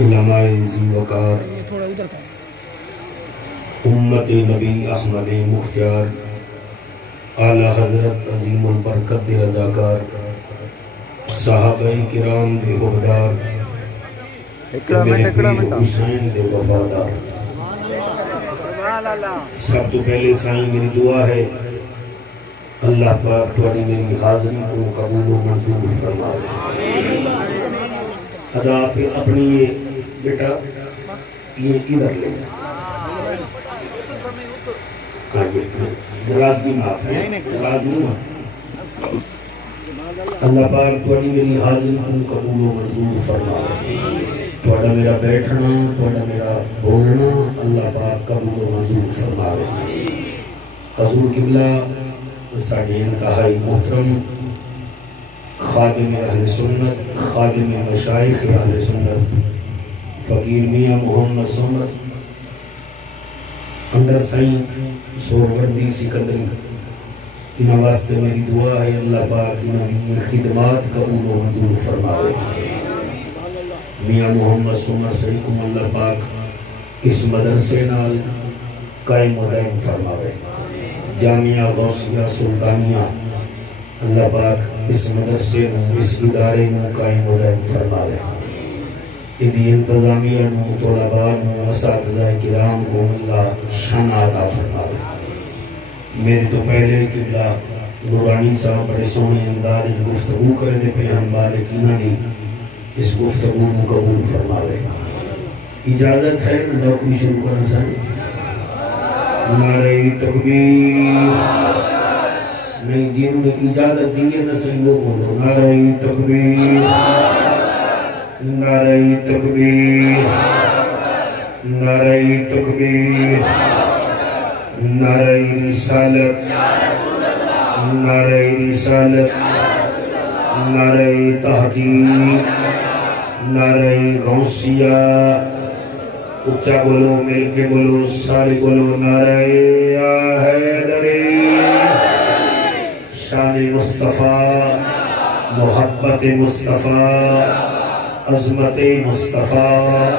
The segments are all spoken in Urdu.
علماء ذی وقار امت نبی احمد مختار اعلی حضرت عظیم البرکت دے رضاکار صحابہ کرام دے حبدار میرے پیر حسین دے وفادار، سب تو پہلے سائیں میری دعا ہے اللہ پاک تھوڑی میری حاضری کو قبول و منظور فرمائے۔ ادا پھر اپنی یہ بیٹا یہ ادھر لے ہاں جی ناراض بھی معاف ہے، ناراض نہیں معاف۔ اللہ پاک تھوڑی میری حاضری کو قبول و منظور فرمائے، تھوڑا میرا بیٹھنا تھوڑا میرا بولنا اللہ پاک قبول و منظور فرمائے۔ حضور قبلہ ساڑھے انتہائی محترم خادم اہل سنت، خادم مشائخ اہل سنت، فقیر میاں محمد سمر اندر سائیں سوروردی سکندری، انہاں واسطے میری دعا ہے اللہ پاک انہاں دی خدمات قبول و منظور فرمائے۔ میاں محمد سمر سعیدکم اللہ پاک اس مدرسے نال قائم و دائم فرمائے۔ جامعہ غوثیہ سلطانیہ اللہ پاک اس مدرسے نو اس ادارے نو قائم و دائم فرمائے۔ ادھی انتظامیہ نو طلباء نو اساتذہ کرام کو اللہ شان عطا فرمائے۔ میرے تو پہلے قبلہ نورانی صاحب بڑے سونے انداز گفتگو کرنے پہ ہم مالکینہ دی اس گفتگو کو قبول فرمائے۔ اجازت ہے نوکری شروع کرنا سائیں؟ نعرہ تکبیر، نہیں جنہوں نے اجازت دی ہے نہ صحیح لوگ بولو نعرہ تکبیر، نعرہ تکبیر، نعرہ تکبیر، نعرہ رسالت، نعرہ رسالت، نعرہ تحقیق، نعرہ غوثیہ، اچھا بولو مل کے بولو سارے بولو نعرہ حیدری، شان مصطفیٰ، محبت مصطفیٰ، عظمت مصطفیٰ،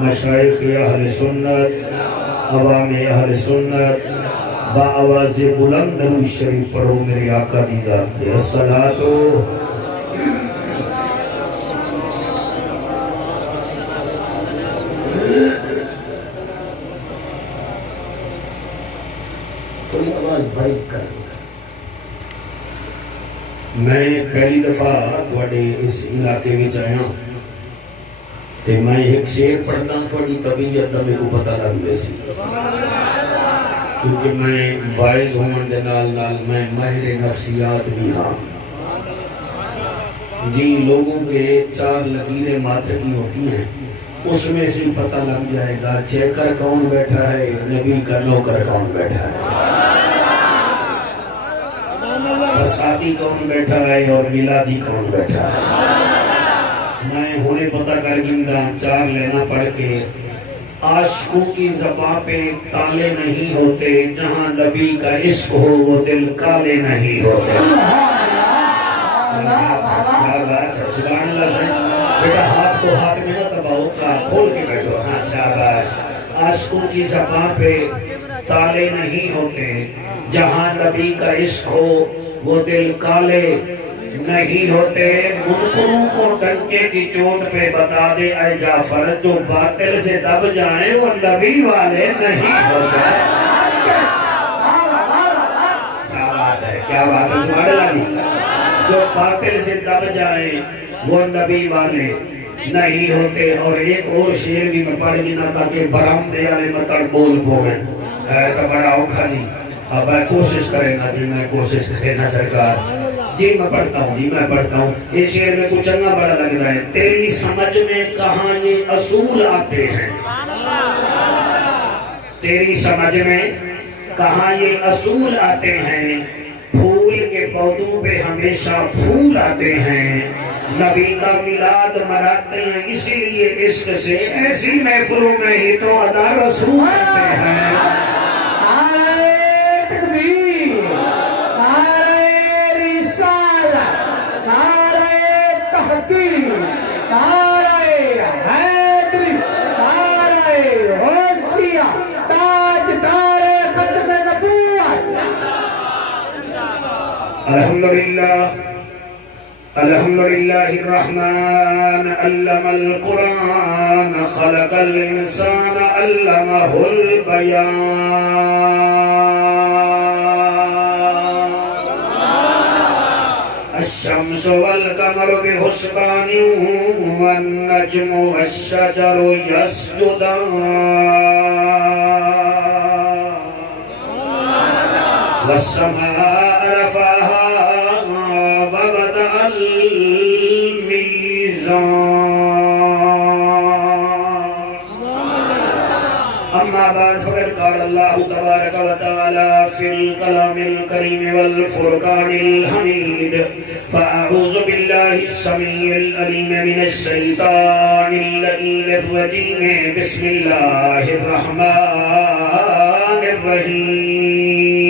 مشائخ اہل سنت، عوام اہل سنت، با آواز بلند درود شریف پڑھو میرے آقا دی ذات پہ الصلاۃ۔ تھوڑی آواز باریک کر، میں پہلی دفعہ تھوڑے اس علاقے میں آیا تے میں ایک شعر پڑھتا تھوڑی طبیعت دا میرے کو پتہ لگ ویسی، کیونکہ میں وائز ہون دے نال نال میں ماہر نفسیات بھی ہاں جی، لوگوں کے چار لکیریں ماتھے کی ہوتی ہیں اس میں سے پتہ لگ جائے گا چیکر کون بیٹھا ہے، نبی کا نوکر کون بیٹھا ہے، فسادی کون بیٹھا ہے اور میلادی کون بیٹھا ہے۔ میں ہونے پتہ کر گندہ چار لینا پڑھ کے، عاشقوں کی زباں پہ تالے نہیں ہوتے، جہاں نبی کا عشق ہو وہ دل کالے نہیں ہوتے۔ سبحان اللہ سے بیٹا ہاتھ کو ہاتھ میں نہ دباؤ، کھول کے بیٹھو، ہاں شاباش۔ عاشقوں کی زباں پہ تالے نہیں ہوتے، جہاں نبی کا عشق ہو وہ دل کالے نہیں ہوتے۔ منکروں کو ڈنکے کی چوٹ پہ بتا دے اے جعفر، جو باطل سے دب جائیں وہ نبی والے نہیں ہوتے۔ کیا بات ہے، کیا بات ہے، سبحان اللہ جی۔ جو باطل سے دب جائیں وہ نبی والے نہیں ہوتے۔ اور ایک اور شعر بھی میں پڑھ گنا تاکہ برامدے والے مطلب بول پویں، ہے تو بڑا اوکھا جی، اب کوشش کریں گا جی، میں کوشش کریں گا سرکار جی، میں پڑھتا ہوں جی، میں پڑھتا ہوں۔ یہ شعر میں کچھ چنگا بڑا لگ رہا ہے۔ تیری سمجھ میں کہاں یہ اصول آتے ہیں، تیری سمجھ میں کہاں یہ اصول آتے ہیں، پھول کے پودوں پہ ہمیشہ پھول آتے ہیں، نبی کا میلاد مناتے ہیں اسی لیے عشق سے، ایسی محفلوں میں ہی تو ادا رسول آتے ہیں۔ نعرہ الحمدللہ الرحمن علم القرآن خلق الانسان علمہ البیان الشمس والقمر بحسبان والنجم والشجر يسجدان والسماء رفعها ووضع الميزان أما بعد فقد قال الله تبارك وتعالى في الكلام الكريم والفرقان الحميد فأعوذ بالله السميع العليم من الشيطان اللعين الرجيم بسم الله الرحمن الرحيم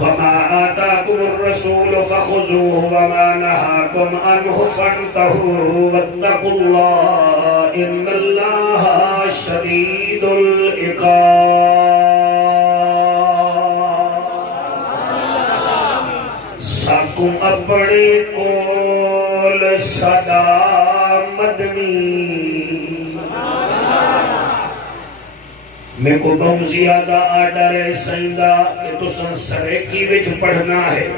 وما آتاكم الرسول فخذوه وما نهاكم عنه فانتهوا واتقوا الله إن الله شديد العقاب ساکم اپنے کول صدا مدنی میں کو بہت زیادہ آڈر ہے سائندہ کہ تو سنسریکی وچ پڑھنا ہے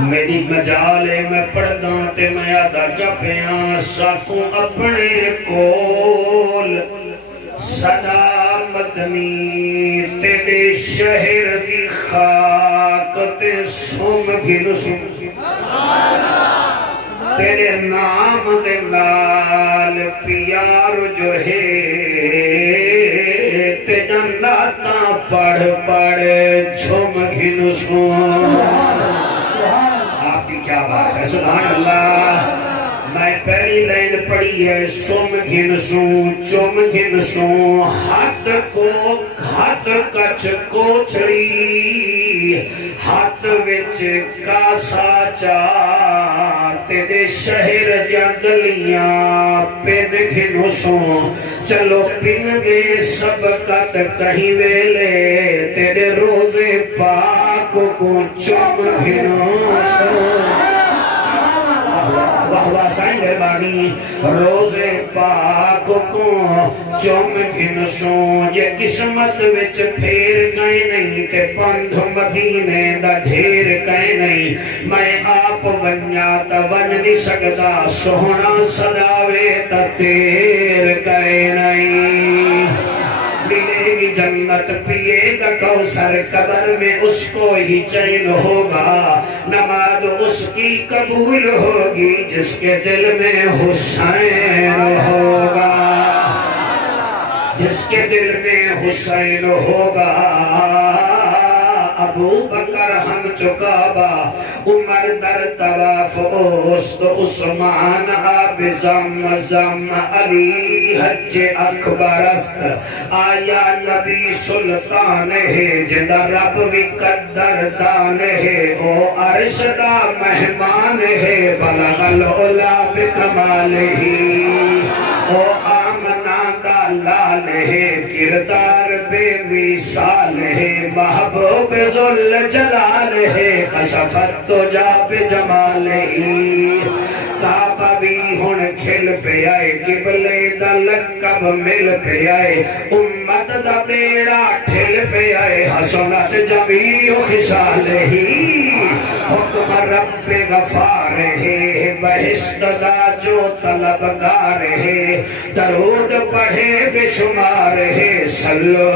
میری مجال ہے میں پڑھنا تے میں یادہ کیا پیاں ساکوں اپنے کول صدا مدنی تیرے شہر دی خاک تے سم گر سم تیرے نام دے نال پیار جو ہے تے جناتا پڑھ پڑھ جھم گھن سون آپ کی کیا بات ہے سبحان اللہ میں پہلی لائن پڑھی ہے سم گھن سون چم گھن سون ہاتھ کو ہاتھ کچ کو چھڑی ہاتھ وچ کاسا چا تیرے شہر جندلیاں پین گھنو سو چلو پن دے سبقت کہیں ویلے تیرے روزے پاک کو چم گھنو سو واہ سائن بانی روزے پاک کو چم گھن سو یہ قسمت وچ پھیر کہیں نہیں تے پندھ مدینے دا ڈھیر کہیں نہیں میں آپ ونیا تا ون نہیں سکتا سونا صداوے تا تیر کہیں نہیں ملے گی جنت پیے گا کوثر قبر میں اس کو ہی چین ہوگا نماز اس کی قبول ہوگی جس کے دل میں حسین ہوگا جس کے دل میں حسین ہوگا ابو بکر ہم چکابا عمر در طواف اوست عثمان آب زمزم علی حج اکبر است آیا نبی سلطان ہے جدہ رب بھی قدر دان ہے او عرش دا مہمان ہے بلغ العلا بکمال ہی او آمنا دا لال ہے کردار بے مثال ہے محبوب ذل جلال ہے کشفت تو جا بے جمال ہی کعبہ بھی ہن کھل پہ آئے قبلے دا لقب مل پہ آئے امت دا بیڑا ٹھل پہ آئے حسنت جمیع خصال ہی حکم رب غفار ہے بہشت دا جو طلبگار ہے درود پڑھے بے شمار ہے صلو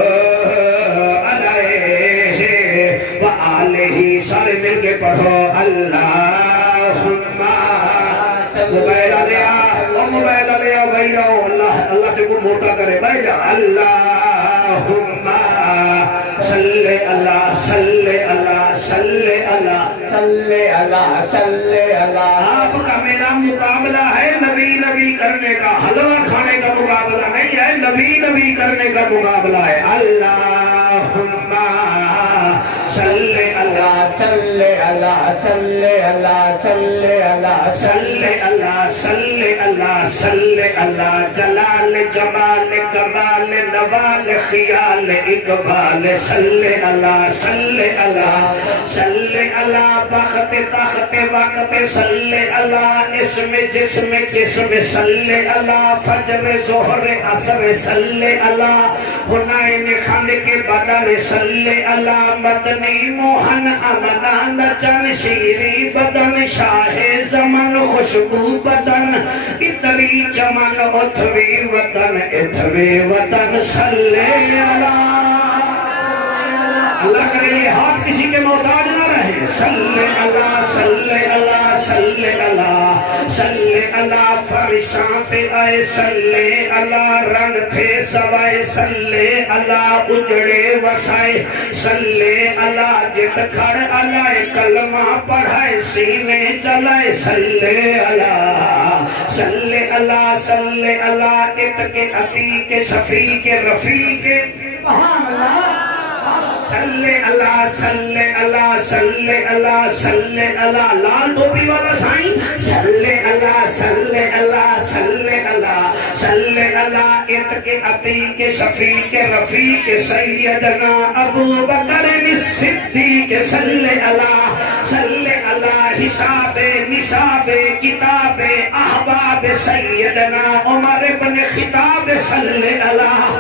علیہ وآلہ سارے مل کے پڑھو اللہم موبائلہ لیا موبائلہ لیا بھائی رہو اللہ تے کو موٹا کرے بھائی جا اللہم صلی اللہ صلی اللہ صلی اللہ صلی اللہ صلی اللہ آپ کا میرا مقابلہ ہے نبی نبی کرنے کا حلوہ کھانے کا مقابلہ نہیں ہے نبی نبی کرنے کا مقابلہ ہے اللہم صلی اللہ صلی اللہ صلی اللہ صلی اللہ صلی اللہ صلی اللہ صلی اللہ جلال جمال کمال نوال خیال اقبال صلی اللہ صلی اللہ صلی اللہ بخت تخت وقت صلی اللہ اسم جسم جسم صلی اللہ فجر ظہر عصر صلی اللہ حنین خند کے بدر صلی اللہ مدنی موہن امنان چن شیری بدن شاہ زمن خوشبو بدن اتری چمن اتھوی وطن اتھوی وطن صلی اللہ اللہ کرے یہ ہاتھ کسی کے محتاج نہ رہے صلی اللہ صلی اللہ صلی اللہ صلی اللہ فرشاں پہ آئے صلی اللہ رنگ تھے سوائے صلی اللہ اجڑے وسائے صلی اللہ جت کھڑ اللہ کلمہ پڑھائے سینے چلائے صلی اللہ صلی اللہ صلی اللہ اتک عتیق شفیق رفیق سبحان اللہ صلی اللہ صلی اللہ صلی اللہ صلی اللہ لال ٹوپی والا سائیں صلی اللہ صلی اللہ صلی اللہ صلی اللہ اتک عتیق شفیق رفیق سیدنا ابو بکر الصدیق صلی اللہ حساب نصاب کتاب احباب سیدنا عمر بن خطاب صلی اللہ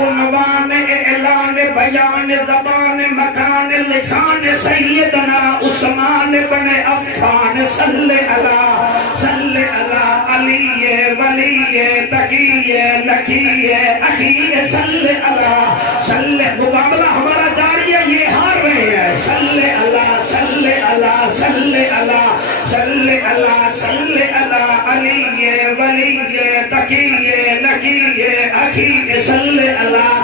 عنوان اعلان بیان زبان مکان لسان سیدنا عثمان بن عفان صلی اللہ علی ولی تقی نقی اخی صلی اللہ مقابلہ ہمارا جاری ہے یہ ہار رہے ہیں صلی اللہ صلی اللہ صلی اللہ صلی اللہ صلی اللہ علی ولی تقی نقی اخی صلی اللہ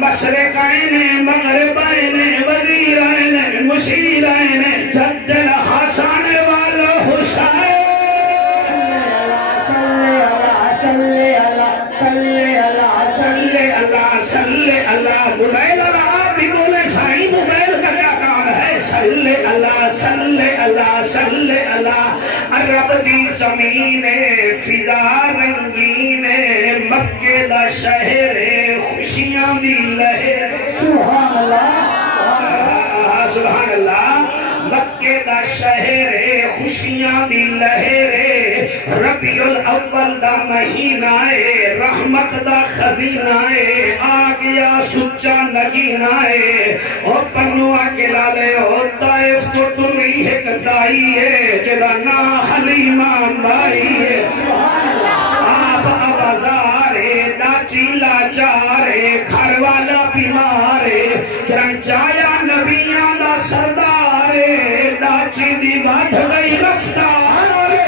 مشرقین مغربین وزیرین مشیرین جد الحسن والحسین صلی اللہ موبائل والا آپ بھی بولے سائیں موبائل کا کیا کام ہے صلی اللہ صلی اللہ صلی اللہ عرب دی زمین فضا رنگین مکے دا شہر خوشیاں دی لہر سبحان اللہ سبحان اللہ مکے دا شہر خوشیاں دی لہر ربیع الاول دا مہینہ رحمت دا خزینہ آ گیا سچا نگینہ اور پنوہ کے لالے اور طائف تو تمہیں ایک دائی ہے جدا نا حلیمہ مائی ہے آپ آبازارے ناچی لاچارے گھر والا بیمارے کرنچایا نبیاں دا سردارے ناچی دی بات گئی رفتارے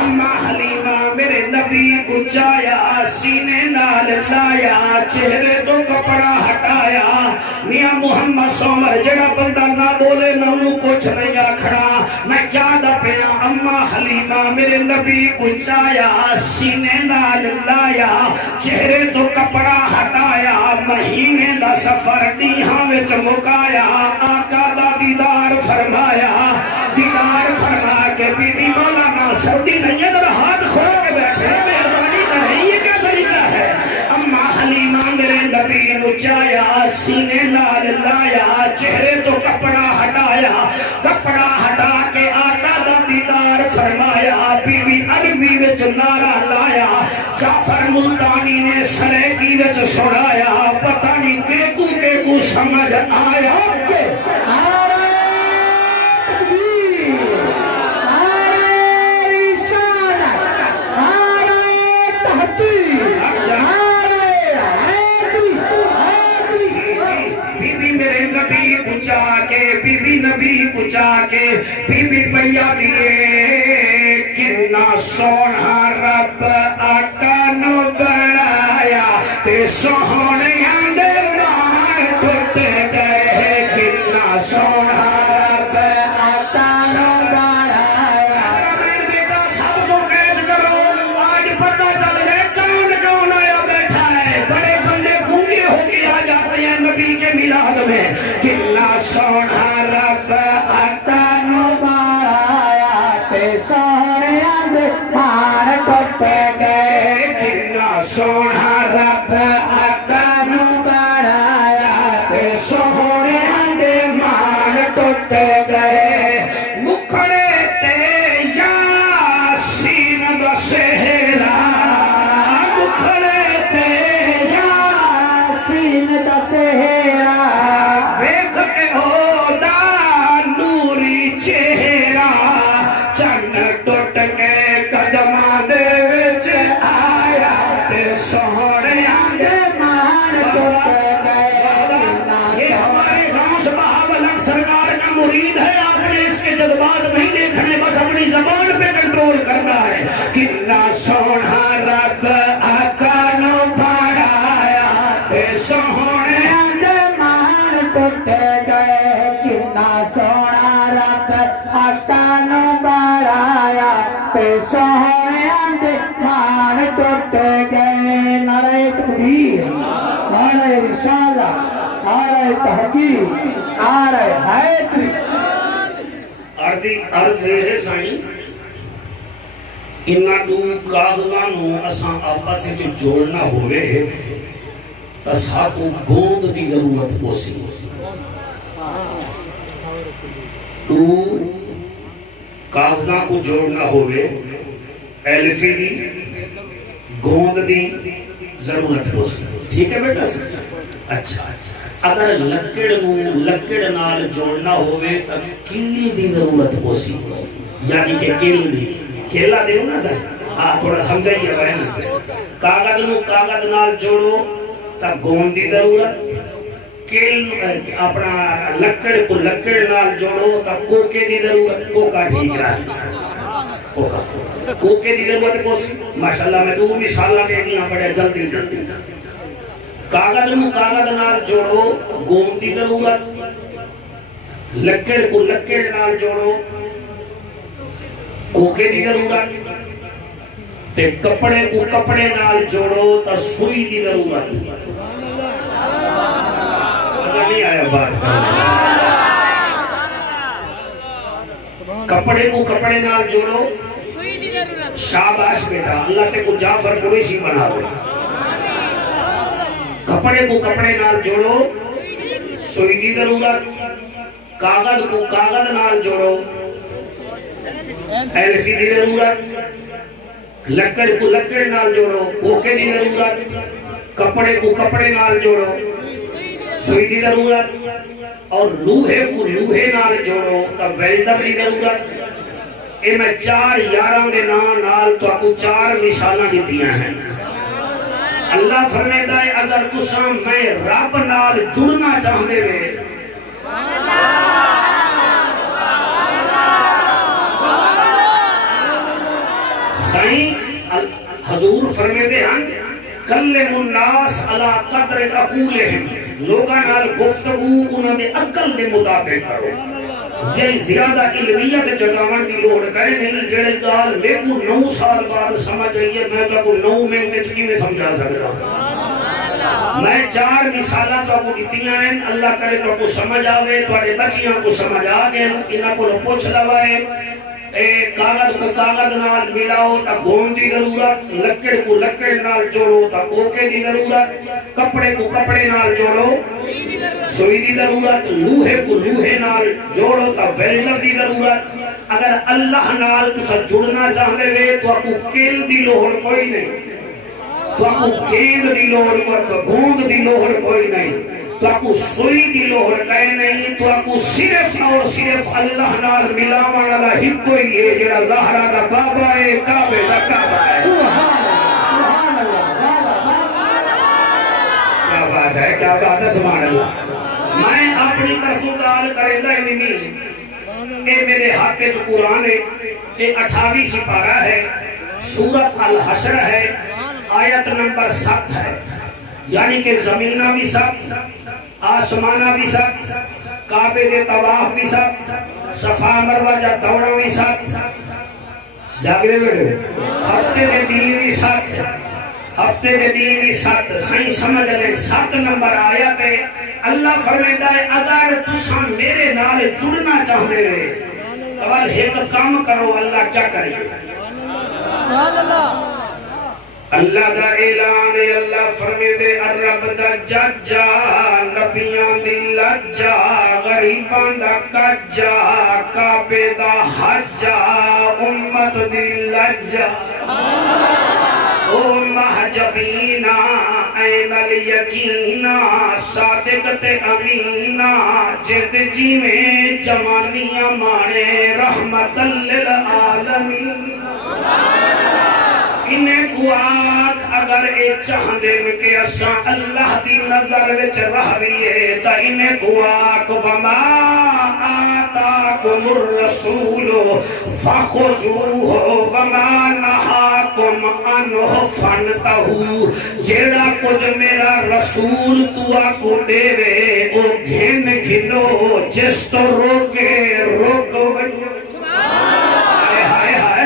اماں حلیمہ میرے نبی کو چایا سینے نال لایا چہرے تو کپڑا ہٹایا میاں محمد سومر جڑا بندہ نہ بولے میں انہوں کچھ نہیں آکھڑا میں کیا دا پیا اماں حلیمہ میرے نبی کو چایا سینے نال لایا چہرے تو کپڑا ہٹایا مہینے دا سفر دیہاں وچ مکایا آقا دا دیدار فرمایا دیدار فرما کے بی بی مولانا سعودی نہیں ہے ذرا ہاتھ کھول کے بیٹھے مہربانی کریں یہ کیا طریقہ ہے اماں حلیمہ میرے نبی کو چایا سینے نال لایا چہرے تو کپڑا ہٹایا کپڑا ہٹا کے آقا دا دیدار فرمایا بیوی عربی وچ نعرہ لایا جعفر ملتانی نے سریکی وچ سنایا پتہ نہیں کے کو سمجھ آیا کہ بی بی پیا دیئے کنا سونا رب آقا نو بڑھایا تے سونے آندے مار ٹوٹ گئے کنا سونا رب آقا نو بڑھایا میرے بیٹا سب کو کیچ کرو آج پتہ چل گئے کون کون آیا بیٹھا ہے بڑے بندے گھونگے ہو کے آ جاتے ہیں نبی کے میلاد میں سونا رب آقا نو بنایا تے سونے دے مان ٹوٹ گئے مکھڑے تے یاسین دا سہرا مکھڑے تے یاسین دا سہرا ویکھ کے او دا نوری چہرہ چن ٹوٹ کے قدماں دے وچ آیا تے سوہنیاں دے مان ٹوٹ گئے یہ ہمارے غوث بہاول سرکار کا مرید ہے آپ نے اس کے جذبات نہیں دیکھنے بس اپنی زبان پہ کنٹرول کرنا ہے کتنا سونا رب آقا نو بنایا تے سوہنیاں دے مان ٹوٹ گئے کتنا سونا رب آقا نو بنایا تے سوہنیاں دے مان ٹوٹ گئے نعرہ تکبیر نعرہ رسالہ نعرہ تحقیق نعرہ حیدری عرض ہے سائیں انہاں دو کاغذاں نو اساں آپس وچ جوڑنا ہوئے تا ساکو گوند دی ضرورت پوسی دو کاغذاں کو جوڑنا ہوئے ایلفی دی گوند دی ضرورت پوسی ٹھیک ہے بیٹا اچھا اگر لکڑ نال جوڑنا ہوئے تب کیل دی ضرورت پوسی یعنی کہ کیل دی کیلا دیو نا سر ہاں تھوڑا سمجھائیے بھائی کاغذ نال جوڑو تب گوند دی ضرورت کیل اپنا لکڑ کو لکڑ نال جوڑو تب کوکے دی ضرورت کوکا ٹھیک راسی کوکے دی ضرورت پوسی ماشاءاللہ میں دو مثالہ دے گیا بڑے جلدی کاغذ نال جوڑو گوند دی ضرورت لکڑ کو لکڑ نال جوڑو کوکے دی ضرورت تے کپڑے کو کپڑے نال جوڑو تا سوئی دی ضرورت پتہ نہیں آیا بات کپڑے کو کپڑے نال جوڑو شاباش بیٹا اللہ تے کو جعفر قریشی بنا دے کپڑے کو کپڑے نال جوڑو سوئی دی ضرورت کاغذ کو کاغذ نال جوڑو ایلفی دی ضرورت لکڑ کو لکڑ نال جوڑو کوکے دی ضرورت کپڑے کو کپڑے نال جوڑو سوئی دی ضرورت اور لوہے کو لوہے نال جوڑو تب ویلڈر دی ضرورت اے میں 4 یاراں دے نال تو آپ کو 4 مثالاں دیتیاں ہیں اللہ فرمیتا ہے اگر تساں میں رب نال جڑنا چاہتے ہوئے سائیں حضور فرمیتے ہیں کلم الناس علی قدر عقولہم لوگاں نال گفتگو انہاں دے عقل دے مطابق کرو زیادہ علمیت جگاون دی لوڑ کرے نہیں جڑے گال میں کو 9 سال بعد سمجھ آئیے میں تو کو 9 منٹ کی میں سمجھا سکتا میں 4 مثالاں تو کو دیتیاں ہیں اللہ کرے تو کو سمجھ آوے تواڈے بچیاں کو سمجھ آ گئے انہاں کو پوچھ لوائے کاغذ کو کاغذ نال ملاؤ تا گوند دی ضرورت لکڑ کو لکڑ نال جوڑو تا کوکے دی ضرورت کپڑے کو کپڑے نال جوڑو سوئی دی ضرورت لوہے کو لوہے نال جوڑو تا ویلڈر دی ضرورت اگر اللہ نال تسا جڑنا چاہتے ہوئے تو آپ کو کیل دی لوڑ کوئی نہیں تو آپ کو گیند دی لوڑ گوند دی لوڑ کوئی نہیں تو آپ کو سوئی دی لوڑ کہے نہیں تو آپ کو صرف اور صرف اللہ نال ملاوان والا ہی کوئی ہے جڑا ظاہرہ دا بابا ہے کعبے دا کعبہ ہے کیا بات ہے سبحان اللہ میں اپنی طرف گال کرے دا نہیں اے میرے ہاتھ جو قرآن ہے اے 28 سپارہ ہے سورۃ الحشر ہے آیت نمبر 7 ہے یعنی کہ زمینہ بھی 7 آسمانہ بھی 7 کعبے دے طواف بھی 7 صفا مروہ جا دوڑا بھی 7 جاگ دے بیٹھے ہفتے دے دین بھی 7 ہفتے دے دین بھی 7 صحیح سمجھ لیں 7 نمبر آیت ہے اللہ فرمیتا ہے اگر تساں میرے نال جڑنا چاہتے ہیں تو ایک کام کرو اللہ کیا کرے اللہ دا اعلان ہے، اللہ فرمے دے رب دا ججا، نبیان دی لجا، غریبان دا کجا، کعبے دا حجا، امت دی لجا، او محجبینا این الیقینا، صادق تے امینا، جد جی میں جوانیاں مانے، رحمت للعالمین۔ انہیں کو آکھ اگر اے چاہدے میں کہ اساں اللہ دی نظر وچ رہ رہیے تا انہیں کو آکھ وما آتاکم الرسول فخذوہ وما نہاکم عنہ فانتہو، جیڑا کچھ میرا رسول تو آکو دے وے او گھن گھنو، جس تو روکے روکو بنو۔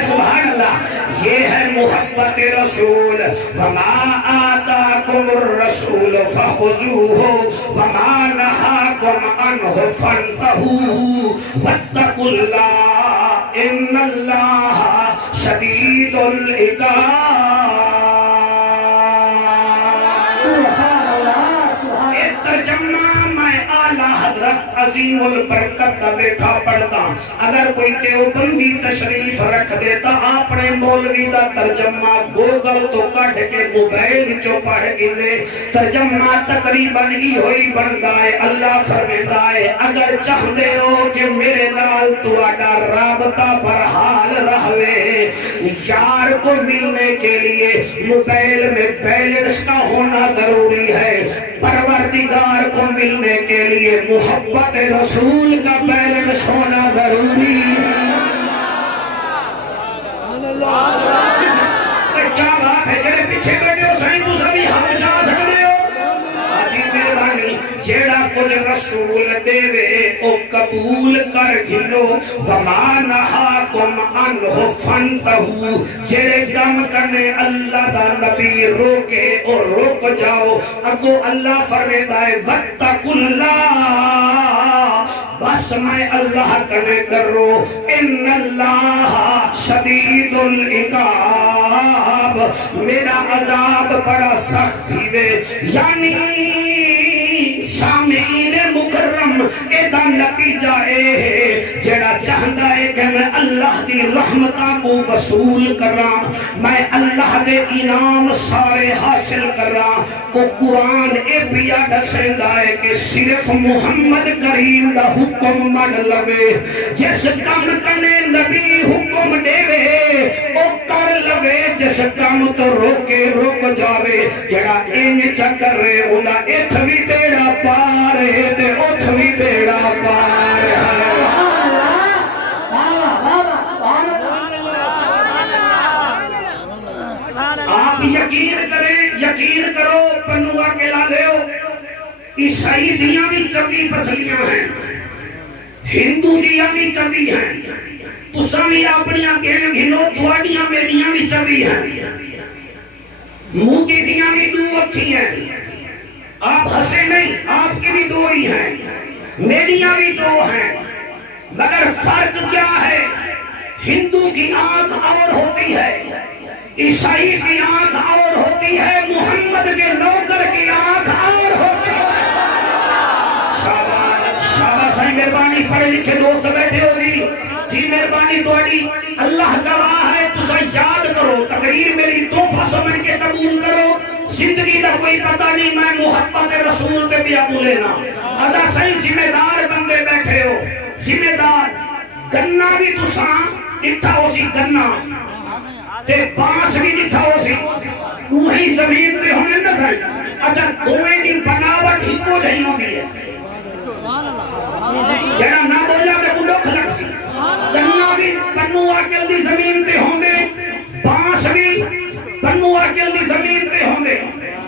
سبحان اللہ، یہ ہے محبت رسول۔ وما آتاکم الرسول فخذوہ وما نہاکم عنہ فانتہوا واتقوا اللہ ان اللہ شدید العقاب۔ سبحان اللہ، سبحان ایک ترجمہ میں اعلیٰ حضرت عظیم البرکت دا بیٹھا پڑھتا، اگر کوئی دیوبندی تشریف رکھ دیتا اپنے مولوی دا ترجمہ گوگل تو کٹ کے موبائل وچوں پڑھ کے ترجمہ تقریباً ہی ہوئی بندا ہے۔ اللہ فرماتا ہے اگر چاہتے ہو کہ میرے نال تہاڈا رابطہ برحال رہے، یار کو ملنے کے لیے موبائل میں بیلنس کا ہونا ضروری ہے، پروردگار کو ملنے کے لیے محبت رسول کا بیلنس ہونا ضروری ہے۔ کیا بات ہے، جڑے پیچھے بیٹھے ہو سائیں تو سبھی ہاتھ جا سکتے ہو۔ آجی مہربانی، جیڑا کچھ رسول دے وے او قبول کر گھنو، وما نہاکم عنہ فانتہوا، جیڑے کام کرنے اللہ دا نبی روکے اور روک جاؤ۔ اگو اللہ فرمیتا ہے واتقوا اللہ، بس میں اللہ کرنے ڈرو، ان اللہ شدید العقاب، میرا عذاب بڑا سخت ہی، یعنی سامعین مکرم ایدہ نتیجہ اے ہے جڑا چاہتا ہے کہ میں اللہ دی رحمتہ کو وصول کراں، میں اللہ دے انعام سارے حاصل کراں، وہ قرآن اے بیا دسیندا ہے کہ صرف محمد کریم دا حکم من لوے، جس کام کنے نبی حکم دے وے او کر لوے، جس کام تو روکے روک جاوے، جڑا این چکر رہے انہا اتھوی بیڑا پار ہے دے اتھوی بیڑا پار ہے۔ آپ یقین کریں، یقین کرو، پنوہ کے لا لے ہو، عیسائی دیاں بھی چنگی فصلیاں ہیں، ہندو دیاں بھی چنگی ہیں، تساں بھی اپنیاں گھنو تواڈیاں میریاں بھی چنگی ہیں، موتی دیاں بھی دو اکھی ہیں، آپ ہنسے نہیں، آپ کی بھی دو ہی ہیں، میریاں بھی دو ہیں، مگر فرق کیا ہے؟ ہندو کی آنکھ اور ہوتی ہے، عیسائی کی آنکھ اور ہوتی ہے، محمد کے نوکر کی آنکھ اور ہوتی ہے۔ شاباش ہے، مہربانی پڑھے لکھے دوست بیٹھے ہو جی مہربانی تواڈی، اللہ گواہ ہے، تسا یاد کرو، تقریر میری تحفہ سمجھ کے قبول کرو، زندگی دا کوئی پتہ نہیں، میں محبت رسول سے بھی ابو لینا، ادا صحیح ذمہ دار بندے بیٹھے ہو، ذمہ دار، گنہ بھی تساں اٹھا ہو سی گنہ، تے بانس بھی نٹھا ہو سی، دوہی زمین تے ہونے نہ سائیں، اچھا دوئے دی بناوٹ ہی کو جہی ہو گئی ہے، جڑا نہ بولا میں کو لکھ لگ سی، گنہ بھی بنو آکل دی زمین تے ہوندے، بانس بھی بنو آکل دی زمین تے ہوندے،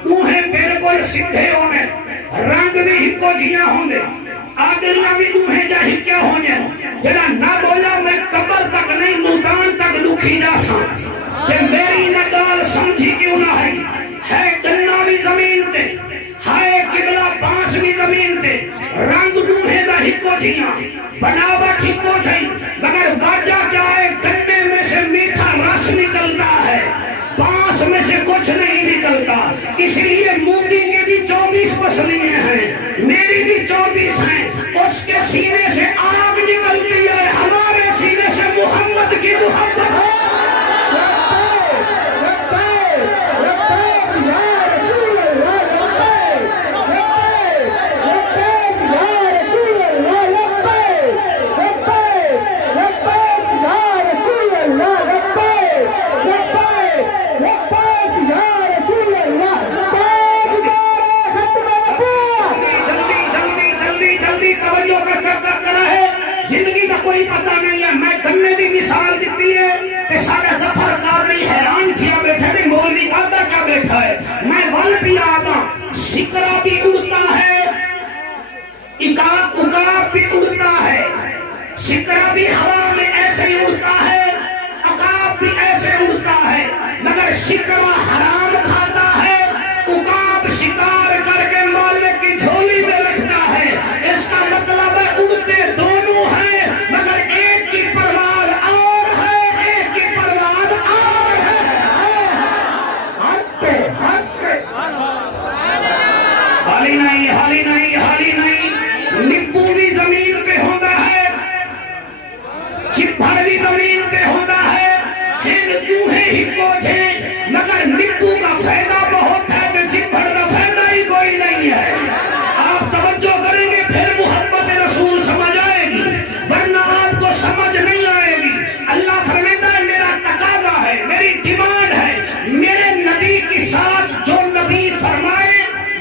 دوہے بالکل سدھے ہونے، رنگ بھی ہکو جیاں ہوندے، آدلیاں بھی دوہے جا ہکیا ہونے، جڑا نہ بولا میں قبر تک نہیں ملتان تک دکھی جا ساں، کہ میری نگال سمجھی کیوں نہ ہے گنہ بھی زمین تے، ہے قبلہ بانس بھی زمین تے، رنگ دوہے دا ہکو جیاں، بناوٹ ہکو جائیں، مگر واجہ کیا ہے؟ گنے میں سے میٹھا رس نکلتا ہے، بانس میں سے کچھ 24 ہیں اس کے سینے سے آگ نکلتی ہے، ہمارے سینے سے محمد کی محبت ہے۔ زندگی کا کوئی پتہ نہیں ہے، میں گنے دی مثال دیتی ہے کہ سارا ظفر قادری حیران کیا بیٹھا ہے، مولوی آدھا کیا بیٹھا ہے، میں ول بھی آدھا، شکرہ بھی اڑتا ہے، اکاب بھی اڑتا ہے، شکرہ بھی ہوا میں ایسے ہی اڑتا ہے، اکاب بھی ایسے اڑتا ہے، مگر شکرہ حرام کھاتا ہے، اکاب شکار کر کے مالک کی جھولی میں رکھتا ہے۔ اس کا مطلب ہے اڑتے دونوں ہیں مگر ایک کی پرواز اور ہے، ایک کی پرواز اور ہے۔ حالی نہیں، حالی نہیں، حالی نہیں، نبو بھی زمین پہ ہوتا ہے، چپھر بھی زمین پہ ہوتا ہے، ہندو ہے ہی پوچھے مگر نبو کا فائدہ بہت ہے تو چپھر کا فائدہ ہی کوئی نہیں ہے۔ آپ توجہ کریں گے پھر محبت رسول سمجھ آئے گی، ورنہ آپ کو سمجھ نہیں آئے گی۔ اللہ فرماتا ہے میرا تقاضا ہے، میری ڈیمانڈ ہے، میرے نبی کی ساتھ جو نبی فرمائے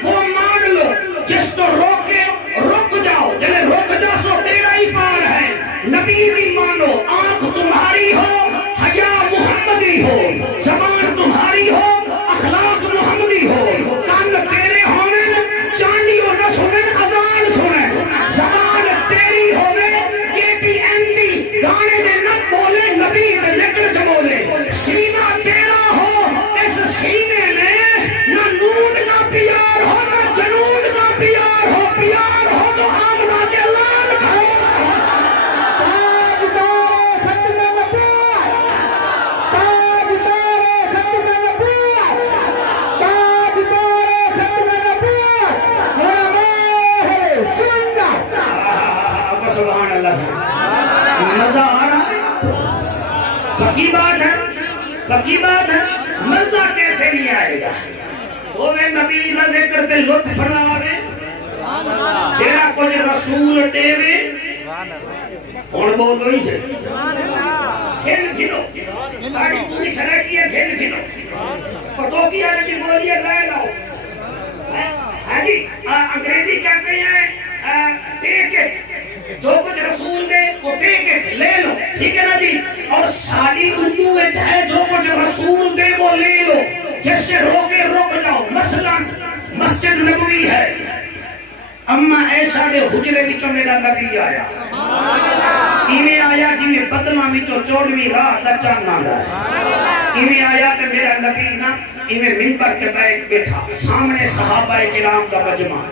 وہ مان لو، جس تو روکے رک جاؤ، جنہیں رک جاؤ سو تیرا ہی پار ہے۔ نبی بھی مانو، آنکھ تمہاری ہو، حیا محمدی ہو، زبان تمہاری ہو، اخلاق محمدی ہو، کان تیرے ہونے چاندی ہو نہ سنے اذان سنے، زبان تیری ہونے KTND گانے دے نہ بولے، نبی دے ذکر چ بولے، سینہ تیرا ہو، اس سینے میں نہ نون کا پیار ہو نہ جنون کا پیار ہو، پیار ہو تو آمنہ کے لال کھڑے۔ سبحان اللہ سے مزہ آ رہا ہے، پکی بات ہے، پکی بات ہے، مزہ کیسے نہیں آئے گا؟ وہ میں نبی نہ ذکر تے لطف نہ آوے، جیڑا کچھ رسول دے وے ہن بول رہی سے کھیل کھلو، ساری پوری شرح کی ہے کھیل کھلو، پتو کی آنے کی بولی ہے لائے لاؤ، ہاں جی انگریزی کہتے ہیں ٹیک اٹ، جو کچھ رسول دے وہ ٹیک اٹ لے لو، ٹھیک ہے نا جی، اور ساری اردو میں ہے جو کچھ رسول دے وہ لے لو، جس سے روکے رک جاؤ۔ مثلا مسجد نبوی ہے، اما عائشہ دے حجرے وچوں میرا نبی آیا، ایویں آیا جی میں بدلاں وچوں 14ویں رات دا چاند آندا ہے، ایویں آیا تے میرا نبی نا ایویں منبر تے بیٹھا، سامنے صحابہ کرام کا مجمع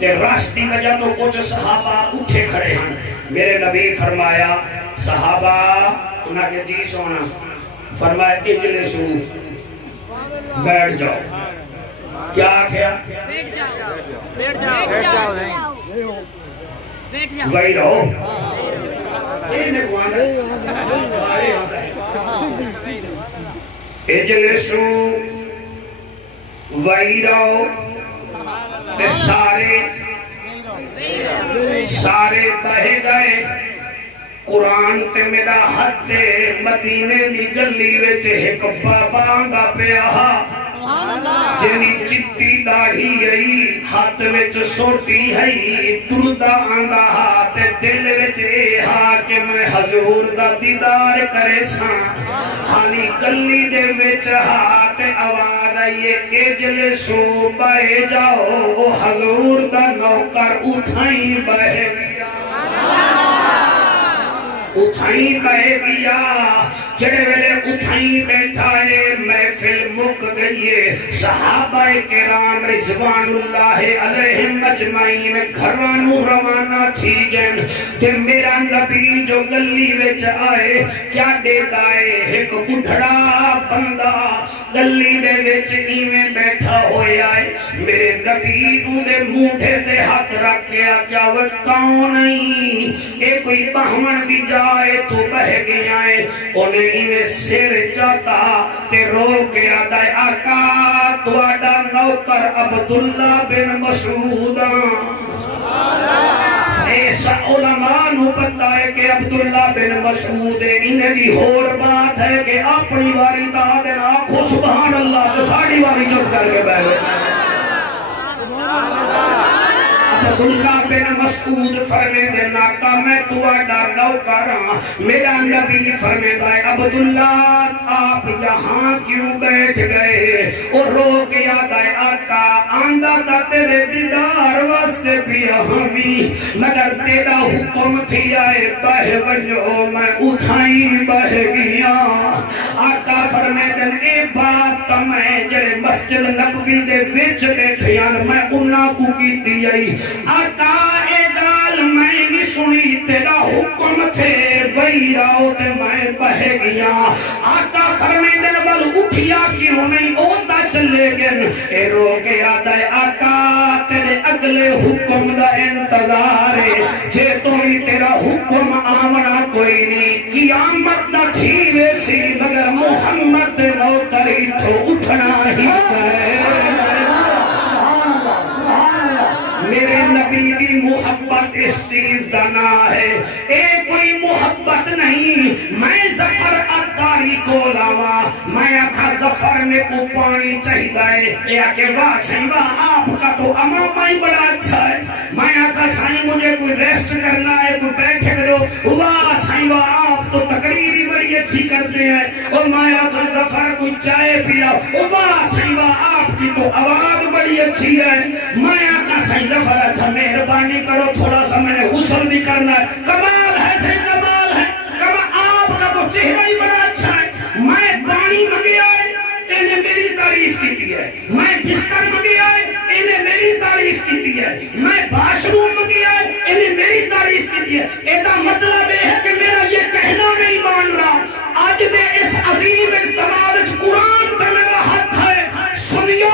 تے رش دی وجہ تو کچھ صحابہ اٹھے کھڑے ہیں، میرے نبی فرمایا صحابہ انہاں کے جی سونا، فرمایا اجلسو بیٹھ جاؤ، کیا کیا بیٹھ جاؤ وہی رہو، اجلسو وہی رہو، سارے بہے گئے، قرآن تے میرا ہاتھ مدینے دی گلی وچ ایک بابا آندا پیا، جنی چٹی داڑھی آئی، ہاتھ وچ سوٹی ہے، ٹردا آندا ہاتھ دل وچ اے ہا کہ میں حضور دا دیدار کرے ساں، خالی گلی دے وچ ہاتھ آواز آئیے اجلسو بہ جاؤ، حضور دا نوکر اتھائیں بہ گیا، اتھائیں بہ گیا، جڑے ویلے اتھائیں بیٹھا ہے محفل مک گئی گئی ہے صحابہ کرام رضوان اللہ علیہم اجمعین گھرانو روانہ تھی گئن کہ میرا نبی جو گلی وچ آئے کیا دیتا ہے ایک بڑھڑا بندہ گلی دے وچ ایویں بیٹھا ہویا ہے میرے نبی دے موٹھے دے ہاتھ رکھ کے کیا وہ کون نہیں اے کوئی بہمن بھی جائے تو بہ گیا ہے انہیں انہیں سر جاتا تے رو کے آتا ہے آقا تواڈا نوکر عبداللہ بن مسعود ایسا علماء نو پتا ہے کہ عبداللہ بن مسعود انہیں بھی اور بات ہے کہ اپنی واری دا دینا آنکھو سبحان اللہ تو ساڑی واری چپ کر کے بیٹھے عبداللہ بن مسعود فرمے دے ناکا میں تواڈا نوکر ہاں میرا نبی فرمے دے عبداللہ آپ یہاں کیوں بیٹھ گئے اور رو کے آدھا ہے آقا آندہ تا تیرے دیدار واسطے بھی ہمیں مگر تیرا حکم تھی آئے بہ ونجو میں اٹھائی بہ گیا آقا فرمے دے اے بات تمہیں جڑے مسجد نبوی دے وچ بیٹھیاں میں انہاں کو کیتی آئی آقا اے گال میں بھی سنی تیرا حکم تھے وہی راؤ تے میں بہ گیا آقا فرمے دن بل اٹھیا کیوں نہیں اوتا چلے گن اے رو کے آدھا ہے آقا تیرے اگلے حکم دا انتظار ہے جے تو بھی تیرا حکم آمنا کوئی نہیں قیامت دا تھی ویسی مگر محمد نو کری تو اٹھنا ہی ہے میرے نبی کی محبت اس چیز دانا ہے اے کوئی محبت نہیں میں ظفر عطاری کو لاوا میں آکھا ظفر میں کو پانی چاہی دائے اے آکے واہ سائنبا آپ کا تو امامہ ہی بڑا اچھا ہے میں آکھا سائن مجھے کوئی ریسٹ کرنا ہے کوئی بیٹھے کرو واہ سائنبا آپ تو تقریری بڑی اچھی کرتے ہیں اور میں آکھا ظفر کوئی چائے پیا واہ سائنبا آپ کی تو آواز بڑی اچھی ہے میں آکھا سائن ظفر اچھا مہربانی کرو تھوڑا سا میں نے غسل بھی کرنا ہے کمال ہے سے کمال ہے آپ کا تو چہرہ ہی بڑا اچھا ہے میں پانی منگیا ہے انہیں میری تعریف کی ہے میں بستر منگیا ہے انہیں میری تعریف کی ہے میں باش روم منگیا ہے انہیں میری تعریف کی ہے ایسا مطلب ہے کہ میرا یہ کہنا نہیں مان رہا آج دے اس عظیم اجتماع قرآن کا میرا حق ہے سنیو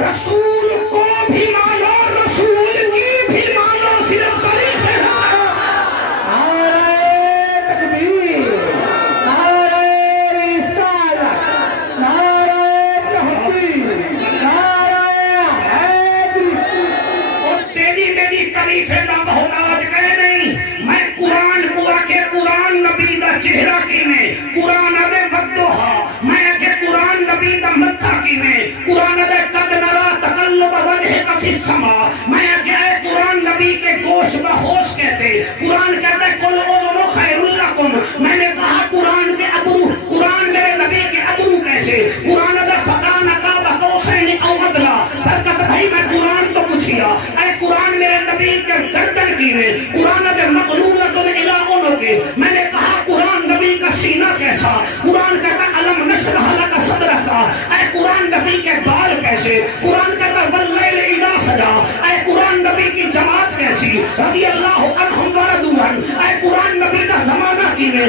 رسول کو بھی مانو رسول کی بھی مانو صرف تعریف ہے چہرہ کی میں قرآن دے وقتوہا میں کہ قرآن نبی دا مدھا کی میں قرآن دے قد نرا تقلب وجہ کا فی السما میں کہ اے قرآن نبی کے گوش بہوش کہتے قرآن کہتا ہے کل اذن خیر لکم میں نے کہا قرآن کے ابرو قرآن میرے نبی کے ابرو کیسے قرآن دے فقان اقاب قوسین او ادلا برکت بھائی میں قرآن تو پوچھیا اے قرآن میرے نبی کے گردن کی میں قرآن دے مغلولت الہوں کے میں نے کہا نبی کا سینہ کیسا قرآن کہتا ہے علم نشرح لک صدرک اے قرآن نبی کے بال کیسے قرآن کہتا ہے واللیل اذا سجا اے قرآن نبی کی جماعت کیسی رضی اللہ عنہم ورضوا عنہ اے قرآن نبی کا زمانہ کی میں